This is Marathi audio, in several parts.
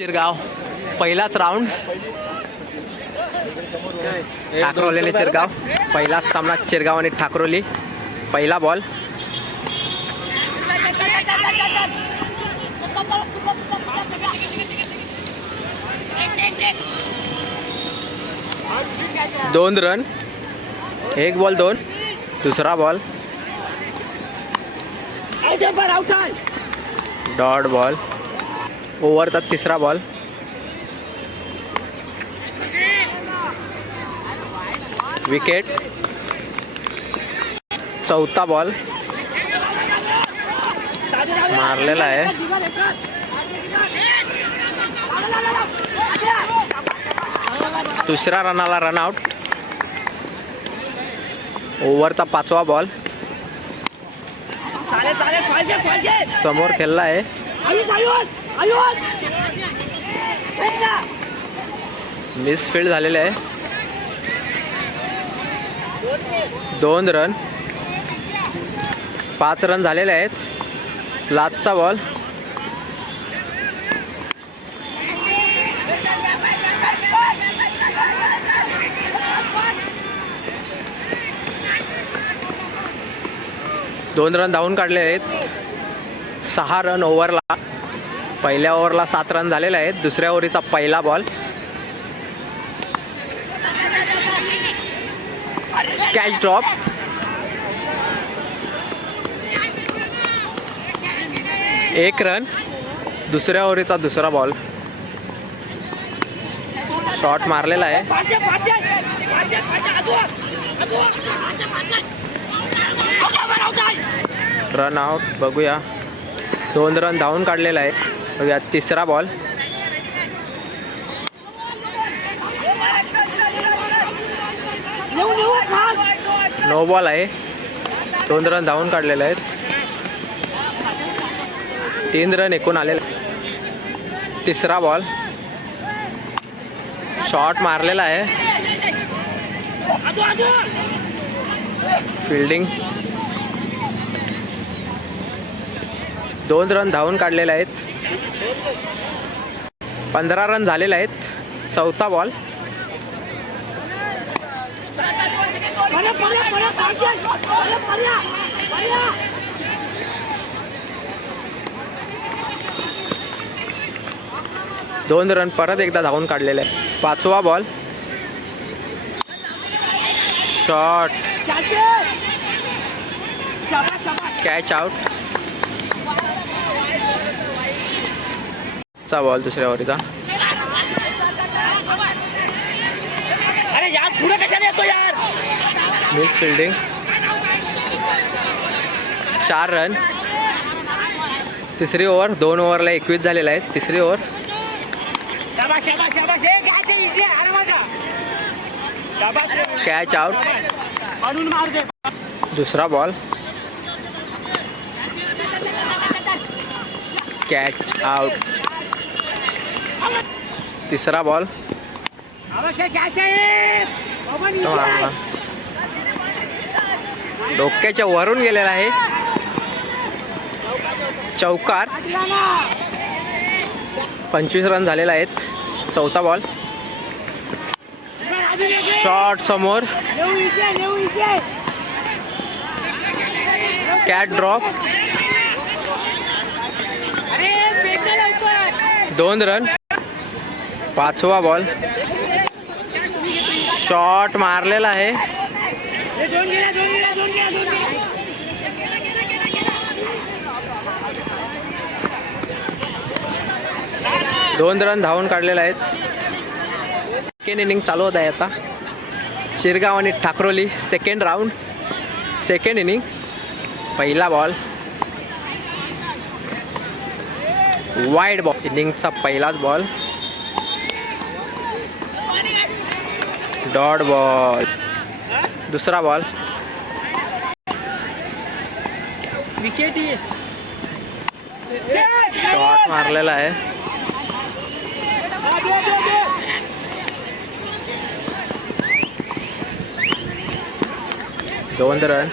चिरगाव पहिलाच राऊंड ठाकरोली आणि चिरगाव पहिलाच सामना चिरगाव आणि ठाकरोली. पहिला बॉल दोन रन, एक बॉल दोन. दुसरा बॉल डॉट बॉल. ओव्हरचा तिसरा बॉल विकेट. चौथा बॉल मारलेला आहे. दुसऱ्या रनाला रनआउट. ओव्हरचा पाचवा बॉल समोर खेळला आहे. मिसफील्ड झालेले आहे. 2 रन, 5 रन झालेले आहेत. लास्टचा बॉल दोन रन धावून काढले आहेत. 6 रन ओव्हरला. पहिल्या ओव्हरला 7 रन झालेले आहेत. दुसऱ्या ओव्हरीचा पहिला बॉल कॅच ड्रॉप. एक रन. दुसऱ्या ओव्हरीचा दुसरा बॉल शॉट मारलेला आहे. Run out. बघूया 2 रन धावून काढलेला आहे. बघूया तिसरा बॉल नो बॉल आहे. 2 रन धावून काढलेले आहेत. 3 रन एकूण आलेले. तिसरा बॉल शॉट मारलेला आहे. फिल्डिंग. 2 रन धावून काढलेले आहेत. 15 रन झालेले आहेत. चौथा बॉल दोन रन परत एकदा धावून काढलेले आहे. पाचवा बॉल शॉट कॅच आउट. चा बॉल दुसऱ्या ओव्हरीचा. अरे यार पुढे कशाला येतो यार. Miss fielding. 4 रन. तिसरी ओव्हर. 2 ओव्हरला 21 झालेला आहे. तिसरी ओव्हर कॅच आउट. दुसरा बॉल कॅच आउट. तिसरा बॉल डोक्याच्या वरून गेलेला आहे. चौकार. 25 रन झालेला आहेत. चौथा बॉल शॉट समोर कॅच ड्रॉप. 2 रन. पाचवा बॉल शॉट मारलेला आहे. दोन रन धावून काढलेले आहेत. सेकंड इनिंग चालू होत आहे आता. चिरगाव आणि ठाकरोली सेकंड राऊंड सेकंड इनिंग. पहिला बॉल वाईड बॉल. इनिंगचा पहिलाच बॉल डॉट बॉल. दुसरा बॉल विकेट. शॉट मारलेला आहे. दोन रन.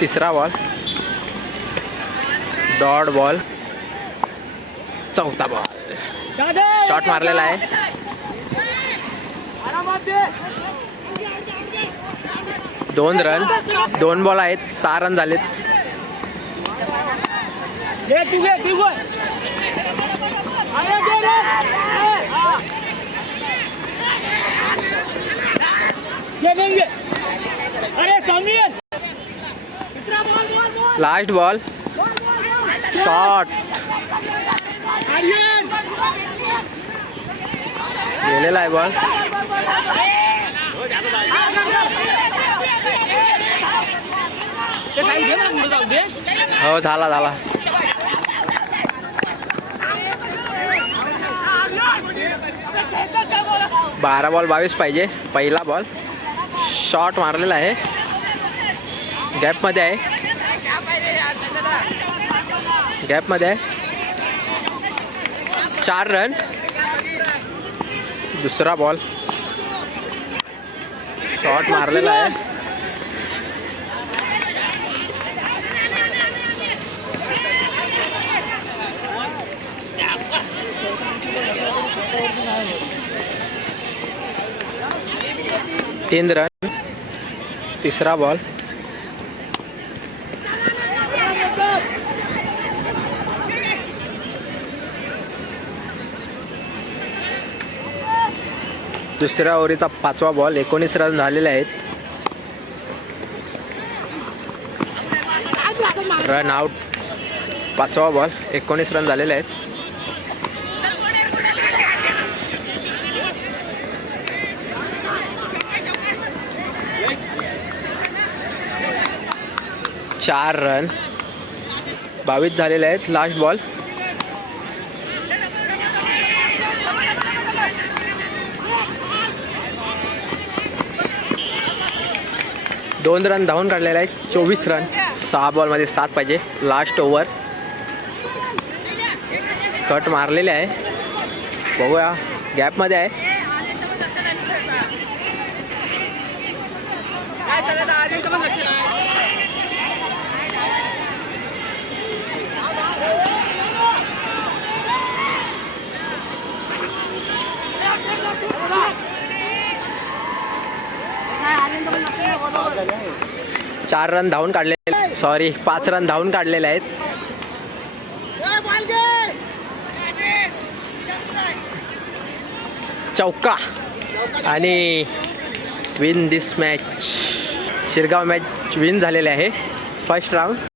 तिसरा बॉल डॉट बॉल. चौथा बॉल शॉट मारलेला आहे. दोन रन, 2 बॉल आहेत, 6 रन झालेत. लास्ट बॉल, शॉट गेलेला आहे बॉल. हो झाला झाला. बारा बॉल 22 पाहिजे. पहिला बॉल, शॉट मारलेला आहे, गॅपमध्ये आहे, गॅपमध्ये आहे. 4 रन. दुसरा बॉल, शॉट मारलेला आहे. तीन रन. तिसरा बॉल, दुसऱ्या ओव्हरीचा 5वा बॉल. 19 रन झालेले आहेत. Run out. 5वा बॉल, 19 रन झालेले आहेत. चार रन, 22 झालेले आहेत. लास्ट बॉल, दोन रन धावून काढलेले आहेत. 24 रन. 6 बॉलमध्ये 7 पाहिजे. लास्ट ओव्हर, कट मारलेले आहे. बघूया, गॅपमध्ये आहे. चार रन धावून काढलेले, सॉरी 5 रन धावून काढलेले आहेत. चौका आणि विन दिस मॅच. शिरगाव मॅच विन झालेले आहे. First round.